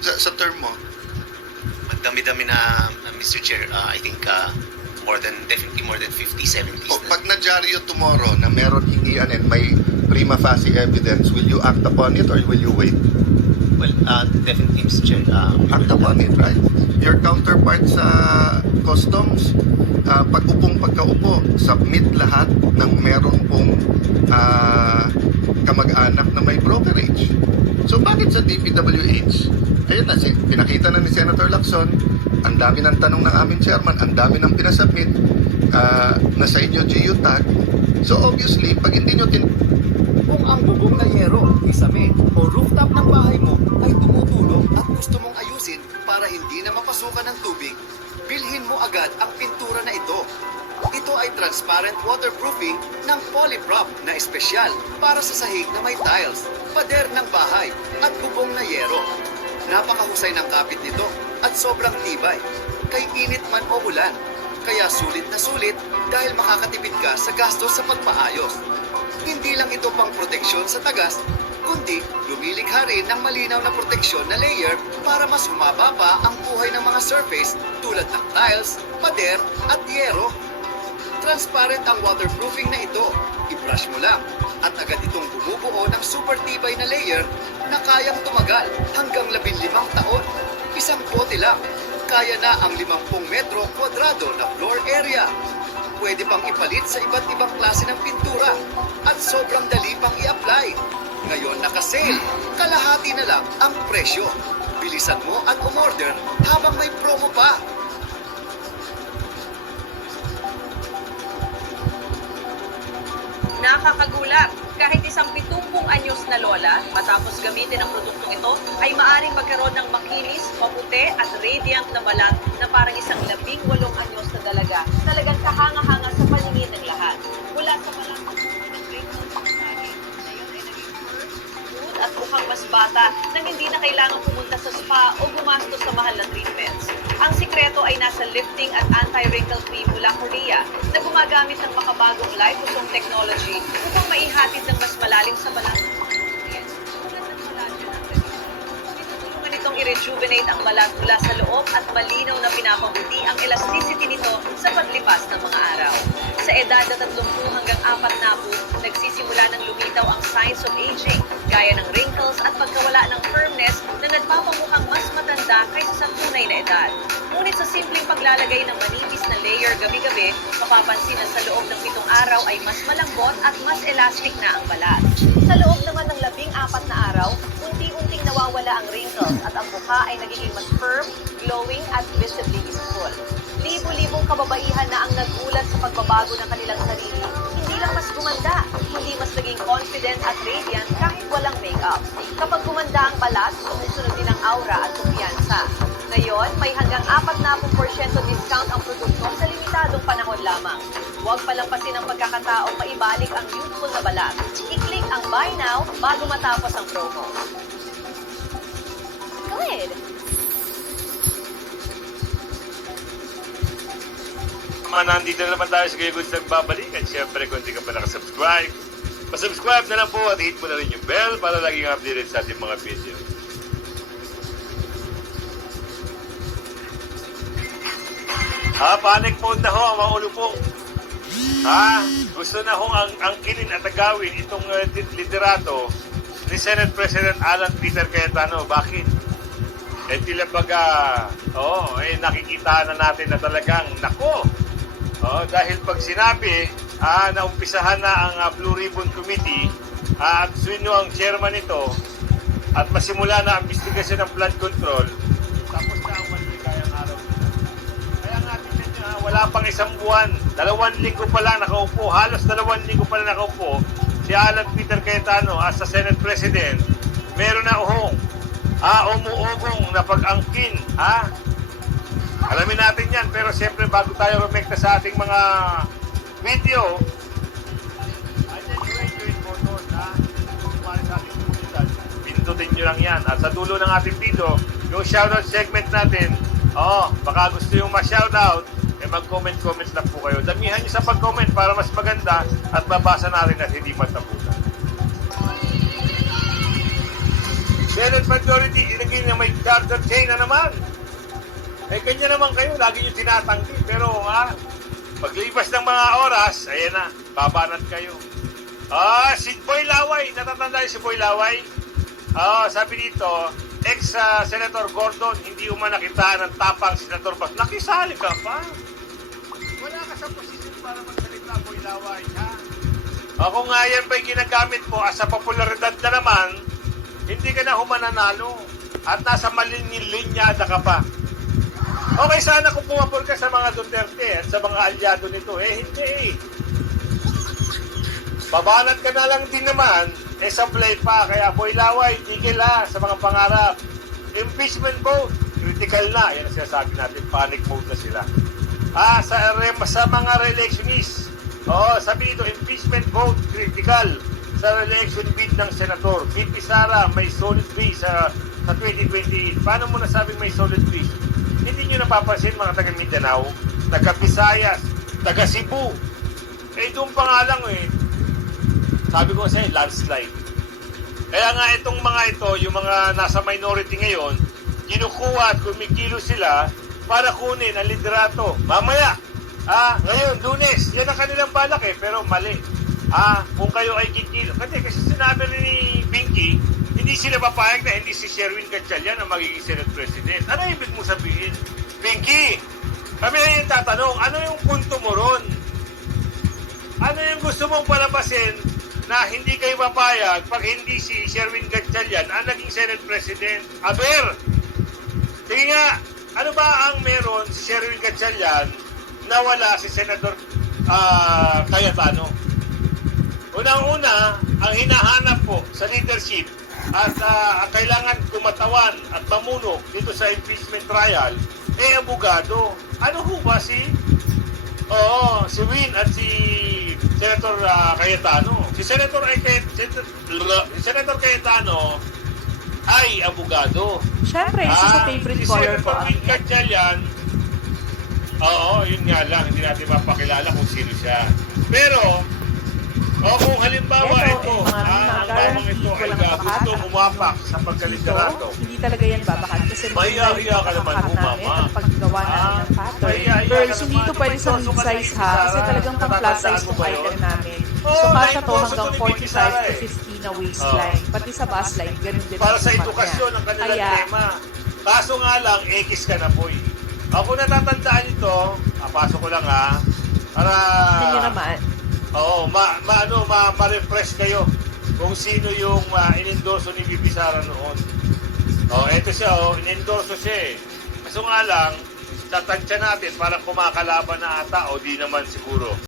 Sa term mo? Madami-dami na, Mr. Chair. I think definitely more than 50, 70s O, na. pag na-dyaryo tomorrow na meron hingian and may prima facie evidence, will you act upon it or will you wait? Well, definitely, Mr. Chair. Act upon it, right? Your counterpart sa customs, pagkaupo, submit lahat ng meron pong kamag-anak na may brokerage. So bakit sa DPWH? Ayun na, pinakita na ni Senator Lacson, ang dami ng tanong ng aming chairman, ang dami ng pinasubmit, nasa inyo geotag. So obviously, pag hindi nyo Kung ang bubong na yero, kisame o rooftop ng bahay mo ay tumutulong at gusto mong ayusin para hindi na mapasukan ng tubig, bilhin mo agad ang pintura na ito. Ito ay transparent waterproofing ng Polyprop na espesyal para sa sahig na may tiles, pader ng bahay at bubong na yero. Napakahusay ng kapit nito at sobrang tibay, kay init man o ulan. Kaya sulit na sulit dahil makakatipid ka sa gastos sa pagpaayos. Hindi lang ito pang proteksyon sa tagas, kundi lumilikha rin ng malinaw na proteksyon na layer para mas humaba pa ang buhay ng mga surface tulad ng tiles, pader at yero. Transparent ang waterproofing na ito. I-brush mo lang at agad itong bumubuo ng super tibay na layer na kayang tumagal hanggang 15 taon. Isang bote lang. Kaya na ang 50 metro kwadrado na floor area. Pwede pang ipalit sa iba't ibang klase ng pintura at sobrang dali pang i-apply. Ngayon naka-sale, kalahati na lang ang presyo. Bilisan mo at umorder habang may promo pa. Nakakagulat, kahit isang 70 anyos na lola, matapos gamitin ang produktong ito, ay maaring magkaroon ng makinis, maputi at radiant na balat na parang isang 18 anyos na dalaga. Talagang kahanga-hanga sa paningin ng lahat. Mula sa balat ng wrinkles sa sari, ngayon ay naging first, smooth at mukhang mas bata nang hindi na kailangang pumunta sa spa o gumastos sa mahal na treatments. Ang sikreto ay nasa lifting at anti-wrinkle cream mula Korea na gumagamit ng makabagong liposome technology upang maihatid ng mas malalim sa balat ng mga nutrients tulad ng collagen at tinutulungan itong i-rejuvenate ang balat mula sa loob at malinaw na pinapabuti ang elasticity nito sa paglipas ng mga araw. Sa edad na 30 hanggang 40, nagsisimula ng lumitaw ang signs of aging, gaya ng wrinkles at pagkawala ng firmness na nagpapamukhang mas matanda kaysa sa tunay na edad. Ngunit sa simpleng paglalagay ng manipis na layer gabi-gabi, mapapansin na sa loob ng 7 araw ay mas malambot at mas elastic na ang balat. Sa loob naman ng 14 na araw, unti-unting nawawala ang wrinkles at ang mukha ay nagiging mas firm, glowing at visibly youthful. Libo-libong kababaihan na ang nagulat sa pagbabago ng kanilang sarili. Hindi lang mas gumanda, kundi mas naging confident at radiant kahit walang makeup. Kapag gumanda ang balat, sumusunod din ang aura at kumpiyansa. Ngayon, may hanggang 40% discount ang produkto sa limitadong panahon lamang. Huwag palampasin ang pagkakataong maibalik ang youthful na balat. I-click ang Buy Now bago matapos ang promo. Good! Nandito na naman tayo sa Kuya Goods nagbabalik at syempre kung hindi ka pa nakasubscribe, pasubscribe na lang po at hit mo na rin yung bell para laging updated sa ating mga video. Panic mode na ho ang mga ulo po. Gusto na hong angkinin at agawin itong liderato ni Senate President Alan Peter Cayetano. Bakit? Tila baga, nakikita na natin na talagang, dahil pag sinabi na umpisahan na ang Blue Ribbon Committee at sino ang chairman nito at masimula na ang investigasyon ng flood control, tapos na ang maligayang araw nila. Kaya nga tingnan nyo, wala pang isang buwan, 2 linggo pa lang nakaupo, halos 2 linggo pa lang nakaupo, si Alan Peter Cayetano as the Senate President, meron na umuugong na pag-angkin, Alamin natin yan, pero siyempre bago tayo rumekta sa ating mga video, pindutin nyo lang yan. At sa dulo ng ating video, yung shoutout segment natin, baka gusto yung ma-shoutout, mag-comment lang po kayo. Damihan nyo sa pag-comment para mas maganda at mabasa natin at hindi matapunan. Senate majority, ilagay na may charter chain na naman. Eh, ganyan naman kayo, lagi nyo tinatanggi. Pero, paglipas ng mga oras, ayan na, babanat kayo. Si Boy Laway, natatanda si Boy Laway? Sabi dito, ex-Senator Gordon, hindi umanakitaan ng tapang Senator Bas. Nakisali ka pa. Wala ka sa posisyon para magsalita, Boy Laway, ha? Kung nga yan ba'y ginagamit mo sa popularidad na naman, hindi ka na humananalo at nasa maling linyada ka pa. Okay, sana kung pumapol ka sa mga Duterte at sa mga alyado nito. Hindi. Babanat ka na lang din naman, sablay pa. Kaya Boy Laway, tigil sa mga pangarap. Impeachment vote, critical na. Yan ang sinasabi natin, panic mode na sila. Sa mga re-electionists, sabi dito, impeachment vote, critical sa re-election bid ng Senator. VP Sara, may solid base sa 2028. Paano mo nasabing may solid base? Hindi nyo napapansin mga taga Mindanao, taga Visayas, taga Cebu. Doon pa nga lang sabi ko sa'yo, landslide. Kaya nga itong mga ito, yung mga nasa minority ngayon, kinukuha at kumikilo sila para kunin ang liderato. Mamaya, ngayon, Lunes, yan ang kanilang balak pero mali. Kung kayo ay kikilo. Kasi sinabi rin ni Pinky, hindi sila papayag na hindi si Sherwin Gatchalian ang magiging Senate President. Ano ibig mo sabihin? Pinky, kami na yung tatanong, ano yung punto mo ron? Ano yung gusto mong palabasin na hindi kayo papayag pag hindi si Sherwin Gatchalian ang naging Senate President? Aber, sige nga, ano ba ang meron si Sherwin Gatchalian na wala si Senator Cayetano? Unang-una, ang hinahanap po sa leadership at kailangan kumatawan at mamuno dito sa impeachment trial, abogado. Ano ho ba si Win at si Senator Cayetano? Si Senator Cayetano ay abogado. Siyempre, isa sa favorite si color ko Senator ang Win Gatchalian, yun nga lang, hindi natin mapakilala kung sino siya. Pero, kung halimbawa Ito, ito, mga ang mamang ito ay walang gusto bakat. umapak sa dito, pagkaliderato. hindi talaga yan babakat kasi Mahiya-hiya ka naman, namin Mama. ang paggawa namin ng pattern. Mahiya-hiya ka Girls, hindi naman. ito pwede sa mid-size ha kasi talagang pang plus size tong item namin. So, kasha to hanggang 45 to 50 na waistline. Pati sa bust line, ganun din. Para ang sa sukat edukasyon niya. ang kanilang Kaya, tema. Kaso nga lang, X ka na boy. Ako natatandaan ito, pasok ko lang para yun naman. ma-refresh kayo kung sino yung in-endorso ni Bibi Sara noon. Eto siya, in-endorso siya Kaso nga lang, tatansya natin parang kumakalaban na ata o di naman siguro.